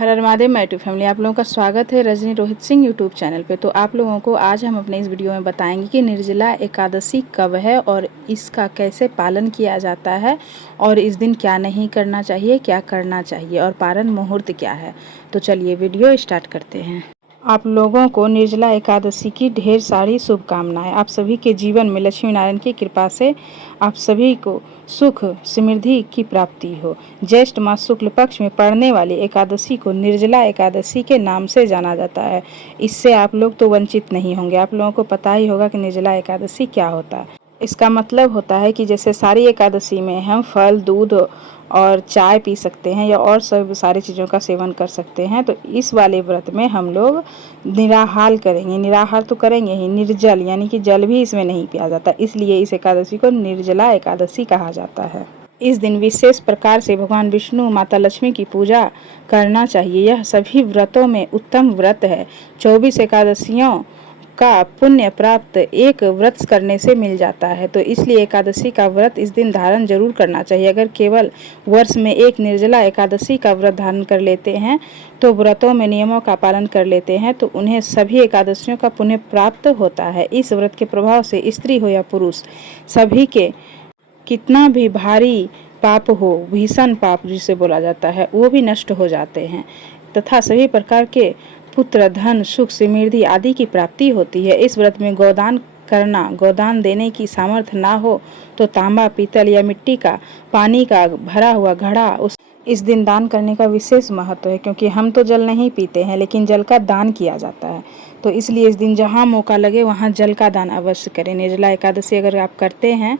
हर हर Mahadev my to family, आप लोगों का स्वागत है रजनी रोहित सिंह यूट्यूब चैनल पे। तो आप लोगों को आज हम अपने इस वीडियो में बताएंगे कि निर्जला एकादशी कब है और इसका कैसे पालन किया जाता है और इस दिन क्या नहीं करना चाहिए, क्या करना चाहिए और पारण मुहूर्त क्या है। तो चलिए वीडियो स्टार्ट करते हैं। आप लोगों को निर्जला एकादशी की ढेर सारी शुभकामनाएं। आप सभी के जीवन में लक्ष्मी नारायण की कृपा से आप सभी को सुख समृद्धि की प्राप्ति हो। ज्येष्ठ मास शुक्ल पक्ष में पड़ने वाली एकादशी को निर्जला एकादशी के नाम से जाना जाता है। इससे आप लोग तो वंचित नहीं होंगे। आप लोगों को पता ही होगा कि निर्जला एकादशी क्या होता है। इसका मतलब होता है कि जैसे सारी एकादशी में हम फल, दूध और चाय पी सकते हैं या और सब सारी चीज़ों का सेवन कर सकते हैं, तो इस वाले व्रत में हम लोग निराहार करेंगे। निराहार तो करेंगे ही, निर्जल यानी कि जल भी इसमें नहीं पिया जाता, इसलिए इस एकादशी को निर्जला एकादशी कहा जाता है। इस दिन विशेष प्रकार से भगवान विष्णु, माता लक्ष्मी की पूजा करना चाहिए। यह सभी व्रतों में उत्तम व्रत है। 24 एकादशियों का पुण्य प्राप्त एक व्रत करने से मिल जाता है, तो इसलिए एकादशी का व्रत इस दिन धारण जरूर करना चाहिए। अगर केवल वर्ष में एक निर्जला एकादशी का व्रत धारण कर लेते हैं, तो व्रतों में नियमों का पालन कर लेते हैं, तो उन्हें सभी एकादशियों का पुण्य प्राप्त होता है। इस व्रत के प्रभाव से स्त्री हो या पुरुष, सभी के कितना भी भारी पाप हो, भीषण पाप जिसे बोला जाता है, वो भी नष्ट हो जाते हैं तथा सभी प्रकार के पुत्र, धन, सुख, समृद्धि आदि की प्राप्ति होती है। इस व्रत में गोदान करना, गोदान देने की सामर्थ्य ना हो तो तांबा, पीतल या मिट्टी का पानी का भरा हुआ घड़ा इस दिन दान करने का विशेष महत्व है, क्योंकि हम तो जल नहीं पीते हैं लेकिन जल का दान किया जाता है। तो इसलिए इस दिन जहाँ मौका लगे वहाँ जल का दान अवश्य करें। निर्जला एकादशी अगर आप करते हैं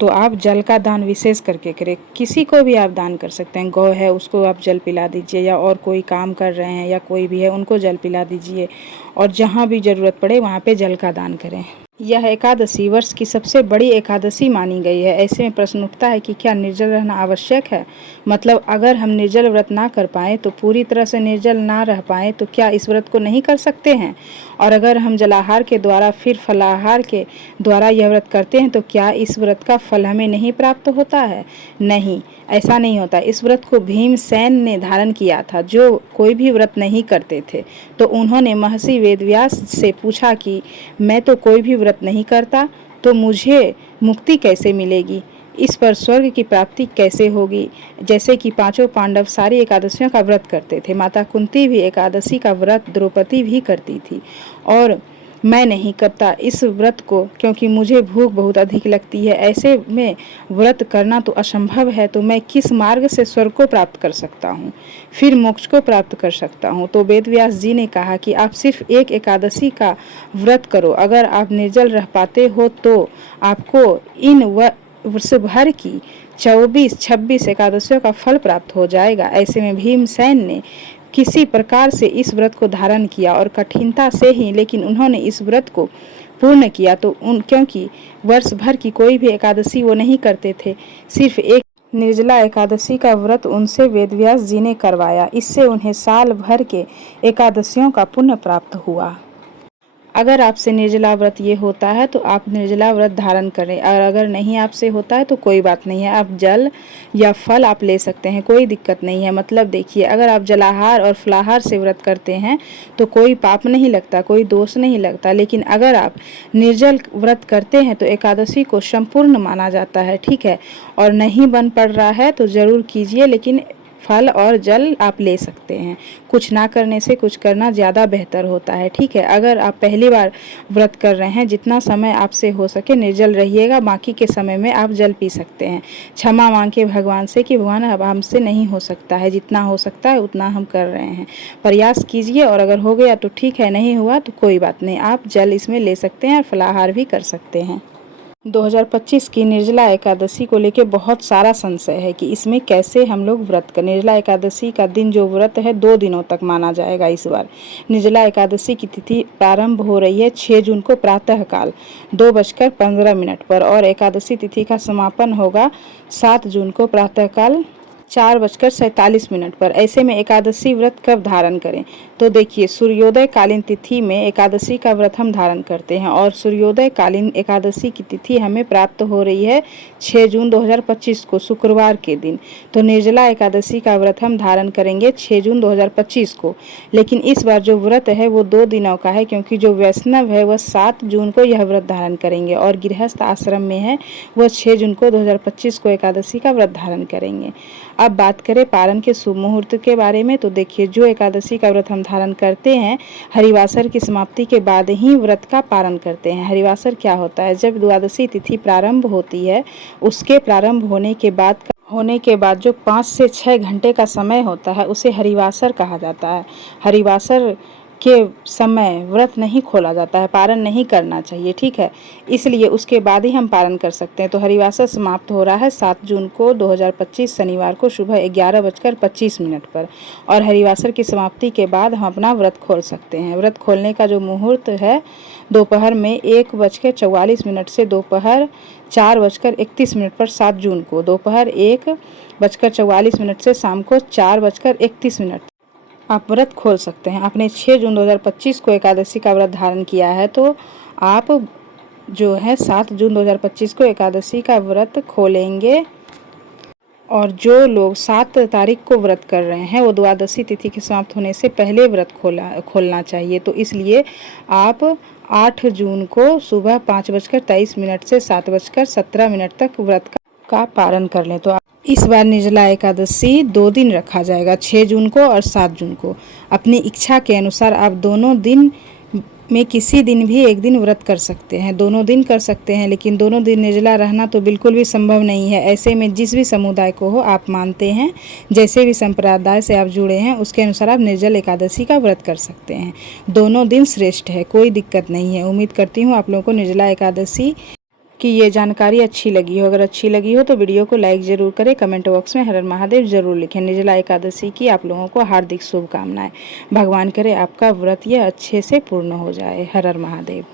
तो आप जल का दान विशेष करके करें। किसी को भी आप दान कर सकते हैं। गौ है उसको आप जल पिला दीजिए, या और कोई काम कर रहे हैं या कोई भी है उनको जल पिला दीजिए, और जहाँ भी ज़रूरत पड़े वहाँ पे जल का दान करें। यह एकादशी वर्ष की सबसे बड़ी एकादशी मानी गई है। ऐसे में प्रश्न उठता है कि क्या निर्जल रहना आवश्यक है? मतलब अगर हम निर्जल व्रत ना कर पाएँ, तो पूरी तरह से निर्जल ना रह पाएँ, तो क्या इस व्रत को नहीं कर सकते हैं? और अगर हम जलाहार के द्वारा फिर फलाहार के द्वारा यह व्रत करते हैं, तो क्या इस व्रत का फल हमें नहीं प्राप्त होता है? नहीं, ऐसा नहीं होता। इस व्रत को भीमसेन ने धारण किया था, जो कोई भी व्रत नहीं करते थे। तो उन्होंने महर्षि वेदव्यास से पूछा कि मैं तो कोई भी व्रत नहीं करता, तो मुझे मुक्ति कैसे मिलेगी? इस पर स्वर्ग की प्राप्ति कैसे होगी? जैसे कि पांचों पांडव सारी एकादशियों का व्रत करते थे, माता कुंती भी एकादशी का व्रत द्रौपदी भी करती थी, और मैं नहीं करता इस व्रत को, क्योंकि मुझे भूख बहुत अधिक लगती है। ऐसे में व्रत करना तो असंभव है, तो मैं किस मार्ग से स्वर्ग को प्राप्त कर सकता हूँ, फिर मोक्ष को प्राप्त कर सकता हूँ? तो वेदव्यास जी ने कहा कि आप सिर्फ एक एकादशी का व्रत करो। अगर आप निर्जल रह पाते हो तो आपको इन वर्ष भर की 24-26 एकादशियों का फल प्राप्त हो जाएगा। ऐसे में भीमसेन ने किसी प्रकार से इस व्रत को धारण किया, और कठिनता से ही, लेकिन उन्होंने इस व्रत को पूर्ण किया। तो क्योंकि वर्ष भर की कोई भी एकादशी वो नहीं करते थे, सिर्फ एक निर्जला एकादशी का व्रत उनसे वेदव्यास जी ने करवाया। इससे उन्हें साल भर के एकादशियों का पुण्य प्राप्त हुआ। अगर आपसे निर्जला व्रत ये होता है तो आप निर्जला व्रत धारण करें, और अगर नहीं आपसे होता है तो कोई बात नहीं है, आप जल या फल आप ले सकते हैं, कोई दिक्कत नहीं है। मतलब देखिए, अगर आप जलाहार और फलाहार से व्रत करते हैं तो कोई पाप नहीं लगता, कोई दोष नहीं लगता, लेकिन अगर आप निर्जल व्रत करते हैं तो एकादशी को संपूर्ण माना जाता है। ठीक है, और नहीं बन पड़ रहा है तो ज़रूर कीजिए, लेकिन फल और जल आप ले सकते हैं। कुछ ना करने से कुछ करना ज़्यादा बेहतर होता है। ठीक है, अगर आप पहली बार व्रत कर रहे हैं, जितना समय आपसे हो सके निर्जल रहिएगा, बाकी के समय में आप जल पी सकते हैं। क्षमा मांगे भगवान से कि भगवान अब हमसे नहीं हो सकता है, जितना हो सकता है उतना हम कर रहे हैं, प्रयास कीजिए, और अगर हो गया तो ठीक है, नहीं हुआ तो कोई बात नहीं, आप जल इसमें ले सकते हैं और फलाहार भी कर सकते हैं। 2025 की निर्जला एकादशी को लेकर बहुत सारा संशय है कि इसमें कैसे हम लोग व्रत करें। निर्जला एकादशी का दिन जो व्रत है 2 दिनों तक माना जाएगा इस बार। निर्जला एकादशी की तिथि प्रारंभ हो रही है 6 जून को प्रातःकाल 2:15 पर, और एकादशी तिथि का समापन होगा 7 जून को प्रातःकाल 4:47 पर। ऐसे में एकादशी व्रत कब धारण करें? तो देखिए, सूर्योदय कालीन तिथि में एकादशी का व्रत हम धारण करते हैं और सूर्योदय कालीन एकादशी की तिथि हमें प्राप्त हो रही है 6 जून 2025 को, शुक्रवार के दिन। तो निर्जला एकादशी का व्रत हम धारण करेंगे 6 जून 2025 को। लेकिन इस बार जो व्रत है वो 2 दिनों का है, क्योंकि जो वैष्णव है वह 7 जून को यह व्रत धारण करेंगे और गृहस्थ आश्रम में है वह 6 जून को 2025 को एकादशी का व्रत धारण करेंगे। अब बात करें पारण के शुभ मुहूर्त के बारे में, तो देखिए, जो एकादशी का व्रत हम धारण करते हैं हरिवासर की समाप्ति के बाद ही व्रत का पारण करते हैं। हरिवासर क्या होता है? जब द्वादशी तिथि प्रारंभ होती है उसके प्रारंभ होने के बाद जो 5 से 6 घंटे का समय होता है उसे हरिवासर कहा जाता है। हरिवासर के समय व्रत नहीं खोला जाता है, पारण नहीं करना चाहिए, ठीक है। इसलिए उसके बाद ही हम पारण कर सकते हैं। तो हरिवासर समाप्त हो रहा है 7 जून को 2025 शनिवार को सुबह 11:25 पर और हरिवासर की समाप्ति के बाद हम अपना व्रत खोल सकते हैं। व्रत खोलने का जो मुहूर्त है दोपहर में 1:44 से दोपहर 4:31 पर 7 जून को, दोपहर 1:44 से शाम को 4:31 आप व्रत खोल सकते हैं। आपने 6 जून 2025 को एकादशी का व्रत धारण किया है तो आप जो है 7 जून 2025 को एकादशी का व्रत खोलेंगे। और जो लोग 7 तारीख को व्रत कर रहे हैं वो द्वादशी तिथि के समाप्त होने से पहले व्रत खोलना चाहिए। तो इसलिए आप 8 जून को सुबह 5:23 से 7:17 तक व्रत का पारण कर लें। तो इस बार निर्जला एकादशी 2 दिन रखा जाएगा, 6 जून को और 7 जून को। अपनी इच्छा के अनुसार आप दोनों दिन में किसी दिन भी एक दिन व्रत कर सकते हैं, दोनों दिन कर सकते हैं, लेकिन दोनों दिन निर्जला रहना तो बिल्कुल भी संभव नहीं है। ऐसे में जिस भी समुदाय को हो आप मानते हैं, जैसे भी संप्रदाय से आप जुड़े हैं उसके अनुसार आप निर्जल एकादशी का व्रत कर सकते हैं। दोनों दिन श्रेष्ठ है, कोई दिक्कत नहीं है। उम्मीद करती हूँ आप लोगों को निर्जला एकादशी कि ये जानकारी अच्छी लगी हो। अगर अच्छी लगी हो तो वीडियो को लाइक ज़रूर करें, कमेंट बॉक्स में हर हर महादेव ज़रूर लिखें। निर्जला एकादशी की आप लोगों को हार्दिक शुभकामनाएं। भगवान करे आपका व्रत ये अच्छे से पूर्ण हो जाए। हर हर महादेव।